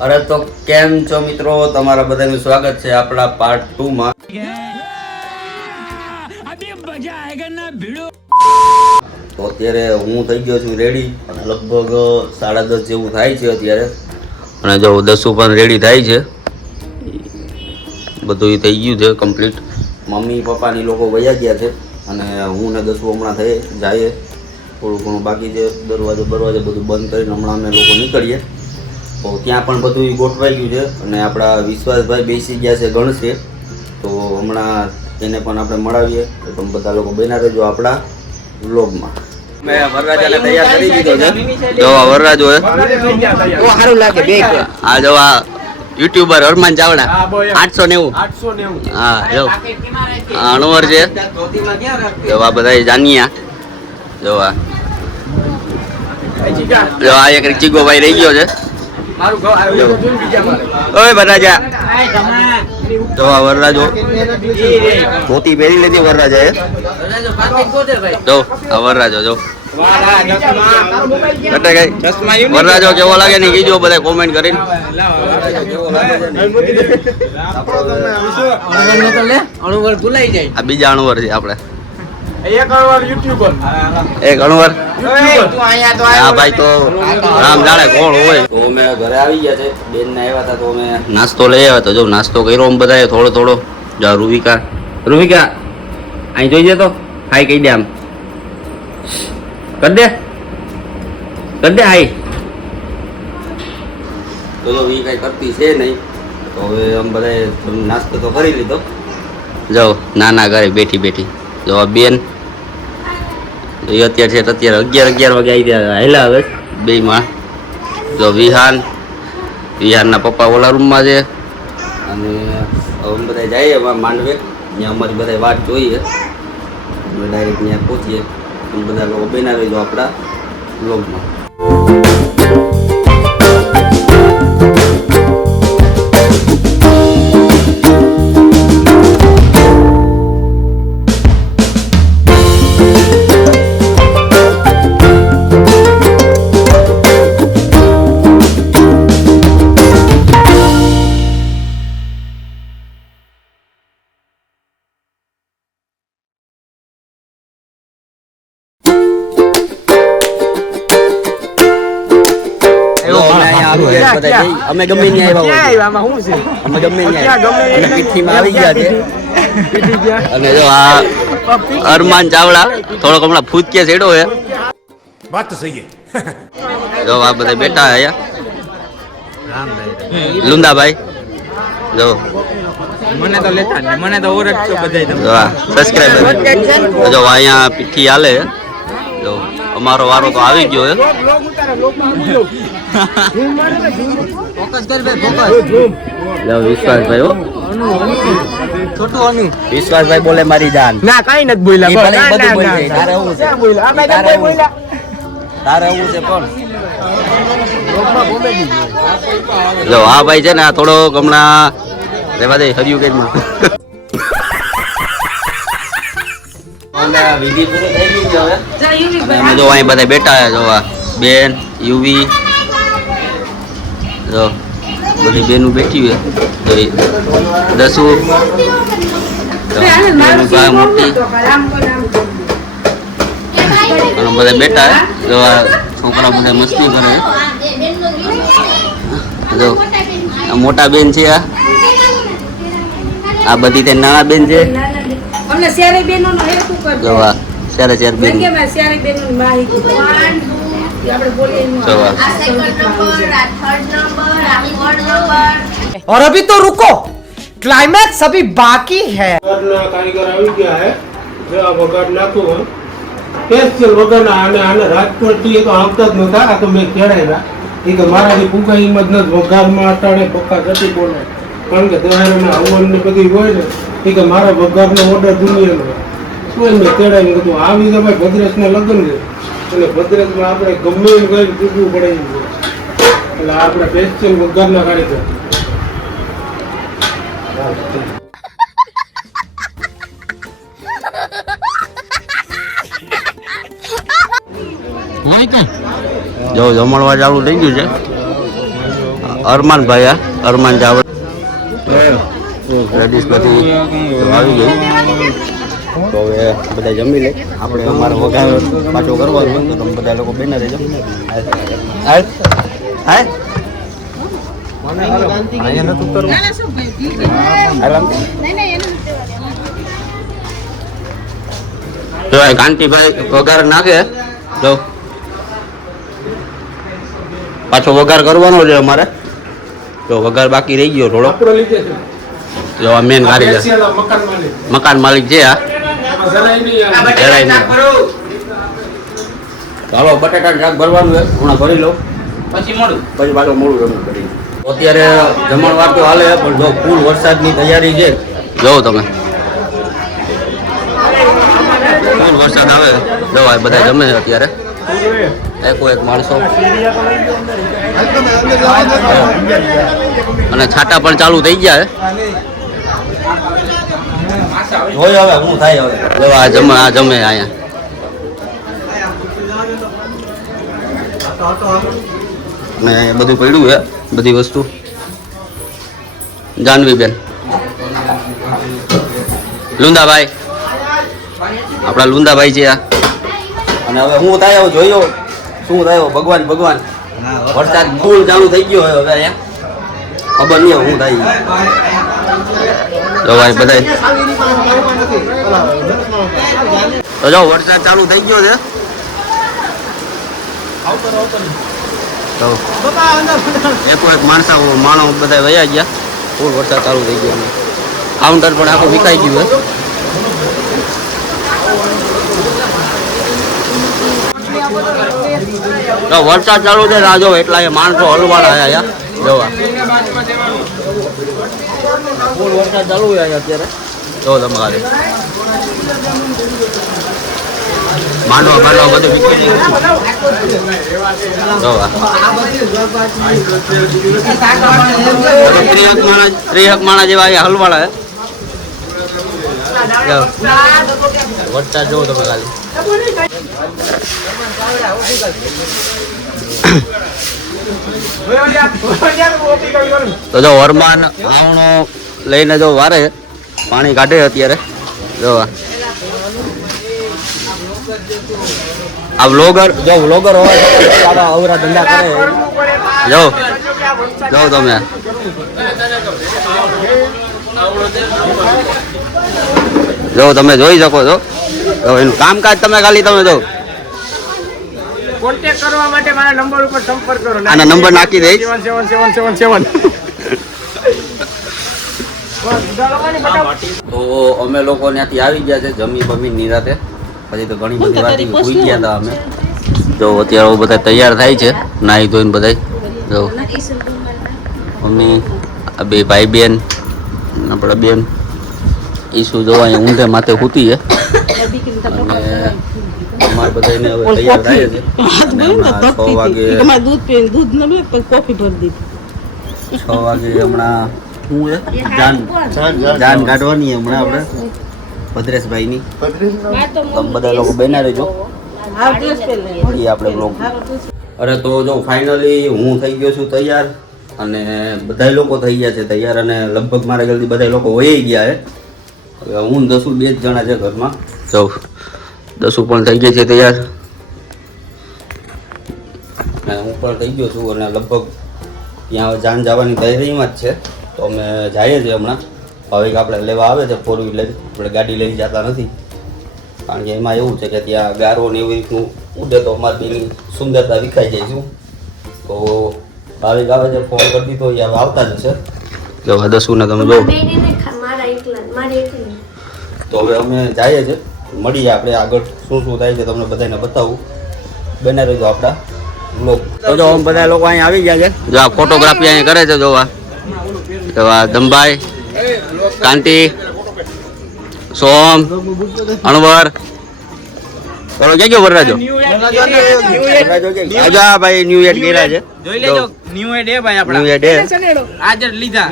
અરે તો કેમ છો મિત્રો, તમારા બધાનું સ્વાગત છે આપણા પાર્ટ 2 માં. તો અત્યારે હું થઈ ગયો છું રેડી, લગભગ 10:30 જેવું થાય છે અત્યારે. અને જો 10 પણ રેડી થાય છે, બધું થઈ ગયું છે કમ્પ્લીટ. મમ્મી પપ્પાની લોકો વયા ગયા છે અને હું ને 10 હમણાં થઈ જાય. થોડું ઘણું બાકી છે, દરવાજો બધું બંધ કરીને હમણાં અમે લોકો નીકળીએ. તો ત્યાં પણ બધું ગોઠવાઈ ગયું છે અને આપણા વિશ્વાસભાઈ બેસી ગયા છે ગણશે. તો હમણાં એને પણ આપણે મળાવીએ. તો તમે બધા લોકો બન્યા રહેજો આપણા વ્લોગમાં. મેં વરરાજાને તૈયાર કરી દીધો છે. જો આ વરરાજો હે, બહુ સારું લાગે બે. આ જો આ યુટ્યુબર હરમાન ચાવડા 890. હા જો આ અણવર છે. જો આ બધા જાનિયા. જો આ એક ચીગો ભાઈ રહી ગયો છે. ઓય વરરાજા, તો આ વરરાજો ધોતી પહેરી લીધી વરરાજાએ. જો આ વરરાજો જો વરરાજો કેવો લાગે ને કીજો બધા કોમેન્ટ કરીને. આ બીજા અણવર છે આપણે. એક અણવર. હા ભાઈ, તો રામ જાણે કોણ હોય. તો અમે ઘરે આવી ગયા છે, બેન ને આવ્યા હતા તો અમે નાસ્તો લઈ આવ્યા. તો જો નાસ્તો કર્યો અમે બધાએ થોડો. જો રૂવિકા અહીં જોઈ જતો હાઈ કહી દે, આમ કર દે હાઈ. તો એ કઈ કરતી છે નહીં. તો હવે અમે બધાએ નાસ્તો તો કરી લીધો. જાઓ નાના ઘરે બેઠી જો આ બેન અત્યારે 11 વાગે આવી ગયા હેલા હવે બે માં. જો વિહાનના પપ્પા ઓલા રૂમમાં છે અને અમે બધા જઈએ માંડવે. ત્યાં અમારી બધા વાત જોઈએ, અમે ડાયરેક્ટ ત્યાં પહોંચીએ. તમે બધા લોકો બન્યા રહેજો આપણા વ્લોગમાં. અમે ગમે પીઠીમાં આવી ગયા છે. અને જો આ અરમાન ચાવડા થોડોક હમણાં ફૂદકે છેડો છે. વાત તો સહી. જો આ બધા બેઠા અહીંયા લુંદાભાઈ. જો મને તો લેતા ને, મને તો ઓળખજો બધા. સબસ્ક્રાઇબર જો અહીંયા પીઠી હાલે. જો અમારો વારો તો આવી ગયો હે. વિશ્વાસભાઈ બોલે મારી જાન. ના કઈ નથી બોલ્યા. તારે એવું છે પણ જો આ ભાઈ છે ને આ થોડો હમણાં રેવા દે હરિયું કેજમાં. વિધિ પૂરી થઈ ગઈ છે હવે. અમે જો અહીં બધા બેઠા જો આ બેન યુવી જો બધી બેનું બેઠી હોય. દસુ મોટી બધા બેઠા જો આ છોકરા બધા મસ્તી કરે. જો આ મોટા બેન છે, આ બધી તે નાના બેન છે. અમને શેરે બેનોનો હેતુ કર જો આ શેરે બેન કે મે શેરે બેનોની માહિતી આપણે બોલીએ. જો આ સેકન્ડ નંબર, આ થર્ડ નંબર, આ ફોર્થ નંબર. और अभी तो रुको, क्लाइमैक्स अभी बाकी है. વગરના કારીગર આવી ગયા હે. જો આ વગાડ નાખું સ્પેશિયલ વગરના આને રાજકોટથી તો આવતા જ નહોતા. આ તો મેં કહેવાય એ કે મારાથી ફૂંકા એમ જ નથી. વઘારમાં અટાણે પક્કા જતી બોલે, કારણ કે દહેરામાં હવન ને બધી હોય ને એ કે મારા વઘારનો ઓર્ડર દુનિયાનો શું મેં કહેવાય કીધું આવી તો ભાઈ ભદ્રેશના લગ્ન છે અને ભદ્રેશમાં આપણે ગમે એમ કઈ ચૂકવું પડે એમ છે. એટલે આપણે સ્પેશિયલ વઘારના કારીગર. જો જમણવા ચાલુ થઈ ગયું છે. અરમાનભાઈ અરમાન ચાવડા લેડીઝ બધી આવી ગઈ તો હવે બધા જમી લે આપણે અમારો વઘાર પાછો કરવાનો હોય તો તમે બધા લોકો બેના રહેજો જો કાંતિભાઈ વઘાર નાખે જો પાછો વઘાર કરવાનો છે અમારે તો વઘાર બાકી રહી ગયો થોડો આપણો લીધે છે. જો આ મેન કારીગર મકાન માલિક. મકાન માલિક છે આ જરાય નહીં આવે. જરાય નહીં ચાલો બટાકા શાક ભરવાનું છે હમણાં ભરી લઉં પછી પાછું મોડું રમવું કરી અત્યારે જમણવાર તો હાલે પણ જો ફૂલ વરસાદની તૈયારી છે જો તમે ફૂલ વરસાદ આવે જો આ બધા જમે છે અત્યારે એકો એક માણસો અને છાટા પણ ચાલુ થઈ ગયા છે હોય હવે શું થાય હવે જો આ જમે અહીંયા ને બધું પડ્યું છે બધી વસ્તુ જાનવીબેન લુંદાભાઈ આપણા લુંદાભાઈ છે આ અને હવે હું થાય હવે જોયો શું થાય ભગવાન વરસાદ ફૂલ ચાલુ થઈ ગયો હવે અહીંયા ખબર નહીં હવે શું થાય જો ભાઈ બધા તો જો વરસાદ ચાલુ થઈ ગયો છે તો એક માણસો બધા વયા ગયા ફૂલ વરસાદ ચાલુ થઈ ગયો કાઉન્ટર પણ આખું વિખાઈ ગયું તો વરસાદ ચાલુ છે ના જો એટલા એ માણસો હલવાડા આવ્યા જોવા ફૂલ વરસાદ ચાલુ છે અત્યારે જો તમારે માંડવા બધું વિખાઈ ગયું જોવા ત્રિહક માણસ જેવા અહીંયા હલવાડા વરસાદ જોવો તમે ખાલી તો જો વરમાન આવણો લઈને જો વારે પાણી કાઢે અત્યારે જો આ વ્લોગર હોય અવરા ધંધા કરે જો તમે જો તમે જોઈ શકો છો એનું કામકાજ તમે ખાલી તમે જો કોન્ટેક્ટ કરવા માટે મારા નંબર ઉપર સંપર્ક કરો આના નંબર નાખી દઈશ 777777 તો અમે લોકો ત્યાંથી આવી ગયા છે જમી બમી નિરાતે પછી તો ઘણી બધી વાત ભૂઈ ગયા હતા અમે જો અત્યારે બધા તૈયાર થાય છે નાહી ધોઈને બધા જો મમ્મી આ બે ભાઈ બેન આપણા બેન ઈસુ જોવા અહીંયા ઊંધે માથે સૂતી છે અને અમારે બધાને હવે તૈયાર થાય છે અને હમણાં 6 વાગે છ વાગે હમણાં શું છે જાન કાઢવાની હમણાં આપણે ભદ્રેશભાઈની તમે બધા લોકો બેના રહેજો એ આપણે બ્લોગ અરે તો જો ફાઇનલી હું થઈ ગયો છું તૈયાર અને બધા લોકો થઈ ગયા છે તૈયાર અને લગભગ મારા જલ્દી બધા લોકો વહી ગયા છે હવે હું દસુ 2 જ જણા છે ઘરમાં જો દસુ પણ થઈ ગયા છે તૈયાર અને હું પણ થઈ ગયો છું અને લગભગ ત્યાં જાન જવાની તૈયારીમાં જ છે તો અમે જઈએ છીએ હમણાં હવે આપણે લેવા આવે છે 4 વ્હીલર આપણે ગાડી લઈ જતા નથી કારણ કે એમાં એવું છે કે ત્યાં ગારો ને એવી રીતનું ઉડે તો અમારી પેલી સુંદરતા વિખાઈ જાય છું તો ભાવિક આવે છે ફોન કરી દીધો એ હવે આવતા જ હશે જો દસુને તમે જો તો હવે અમે જઈએ છીએ મળીએ આપણે આગળ શું થાય છે તમને બધાને બતાવું બને રહેજો આપણા બ્લોગ તો જો બધા લોકો અહીંયા આવી ગયા છે જો આ ફોટોગ્રાફી અહીંયા કરે છે જોવા દમભાઈ કાંતિ સોમ અણવર બોલો ક્યાં ગયો વરરાજો આજા ભાઈ ન્યુ યર ગેરા છે જોઈ લેજો ન્યુ એડ એ ભાઈ આપડા ન્યુ યર આજ જ લીધા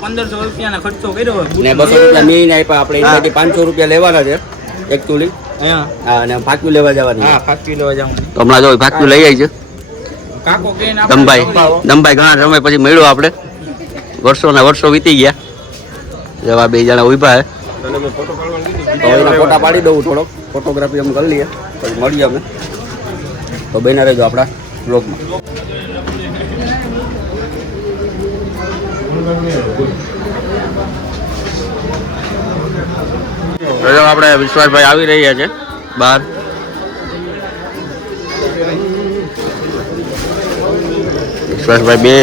1500 રૂપિયાનો ખર્ચો કર્યો ને 200 રૂપિયા મેં આપ્યા આપણે એમાંથી 500 રૂપિયા લેવાના છે એક તુલી હા અને ફાક્યું લેવા જવાની હા ફાક્યું લેવા જાઉં તો હમણાં જો ફાક્યું લઈ આવી છે કાકો કે દમભાઈ ઘણા સમય પછી મળ્યો આપણે, વર્ષોના વર્ષો વીતી ગયા. જવા બે જણા ઉભા હે, તો એના ફોટા પાડી દઉં, થોડોક ફોટોગ્રાફી અમે કરી લઈએ, પછી મળીએ અમે. તો બન્યા રહેજો આપણા બ્લોગમાં. આપણે વિશ્વાસભાઈ આવી રહ્યા છે બહાર. વિશ્વાસભાઈ બે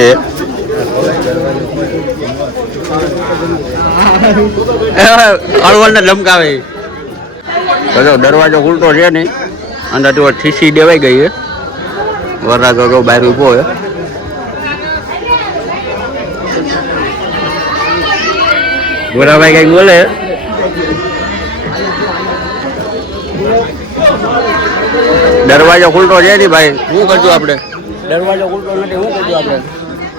અળવળ ને લમકાવે. દરવાજો ખુલતો છે નહીં, અંદર તો ઠીસી દેવાઈ ગઈ છે. વરરાજો જો બહાર ઉભો છે. ગોરાભાઈ કઈક બોલે. દરવાજો ખુલતો છે નહીં ભાઈ, શું કરશું આપણે? દરવાજો ખુલતો નથી, શું કરશું આપણે?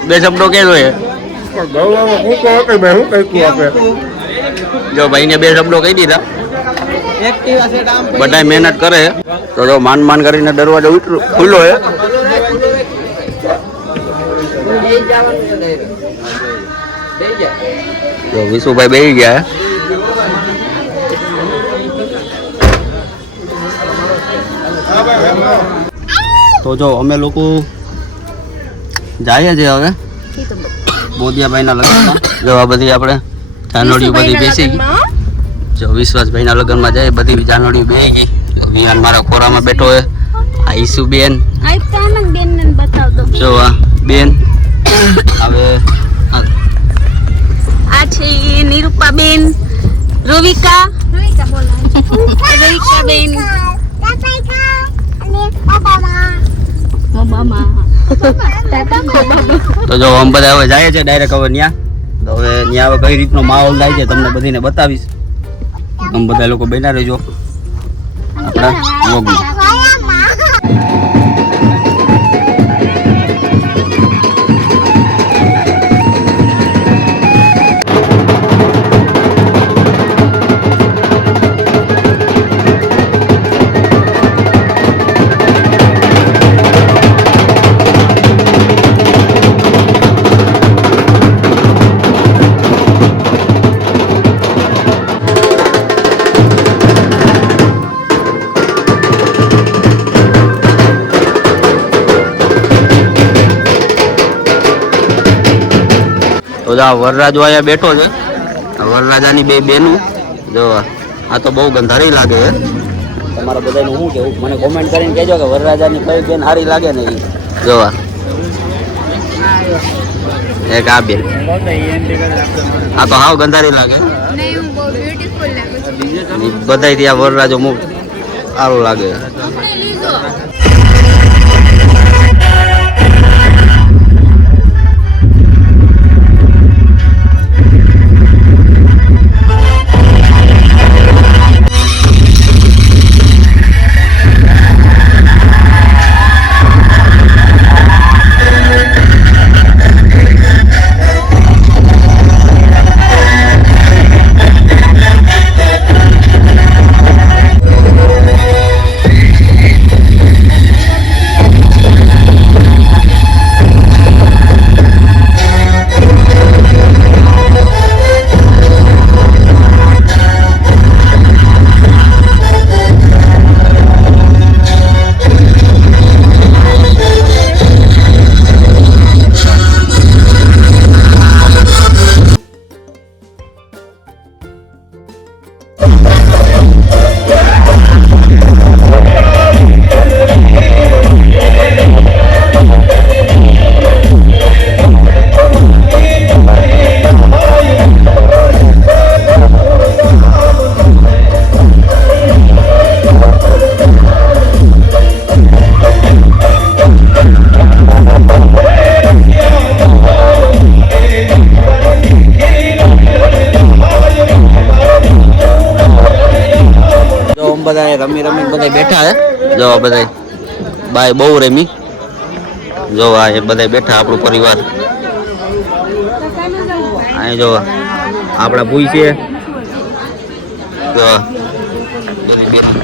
બે શબ્દો કહેજો છે. જો ભાઈને બે શબ્દો કહી દીધા. બધા મહેનત કરે તો જો માન કરીને દરવાજો ખુલ્લો છે. જો વિશુભાઈ બેસી ગયા. તો જો અમે લોકો જઈએ છીએ હવે બોધિયાભાઈના લગ્નમાં. જો આ બધી આપણે જાનોડીઓ બધી બેસી ગઈ. જો વિશ્વાસભાઈના લગ્નમાં જાય, બધી જાનોડીઓ બેસી ગઈ. વિહાન મારા ખોરામાં બેઠો હોય. આ ઈસુબેન, જો આ બેન. હવે આ છે નિરૂપાબેન, રોવિકા બેન, તો જો આમ બધા હવે જાય છે ડાયરેક્ટ હવે ન્યા. તો હવે ન્યા હવે કઈ રીતનો માહોલ થાય છે તમને બધીને બતાવીશ. આમ બધા લોકો બેઠા રહેજો આપણા વ્લોગમાં. તો આ વરરાજો અહીંયા બેઠો છે. વરરાજાની બે બેનું જો આ તો બહુ ગંધારી લાગે છે. તમારા બધાનું શું કેવું મને કોમેન્ટ કરીને કહેજો કે વરરાજાની કઈ બેન સારી લાગે ને એ. જો એક આ બેન, આ તો હાવ ગંધારી લાગે. બધા ત્યાં વરરાજો સારું લાગે. બધા રમી બધા બેઠા હે. જો બધા બાય બહુ રમી. જો આ એ બધા બેઠા આપણો પરિવાર. અહીં જો આપણા ભૂઈ છે. જો બધી બેઠી.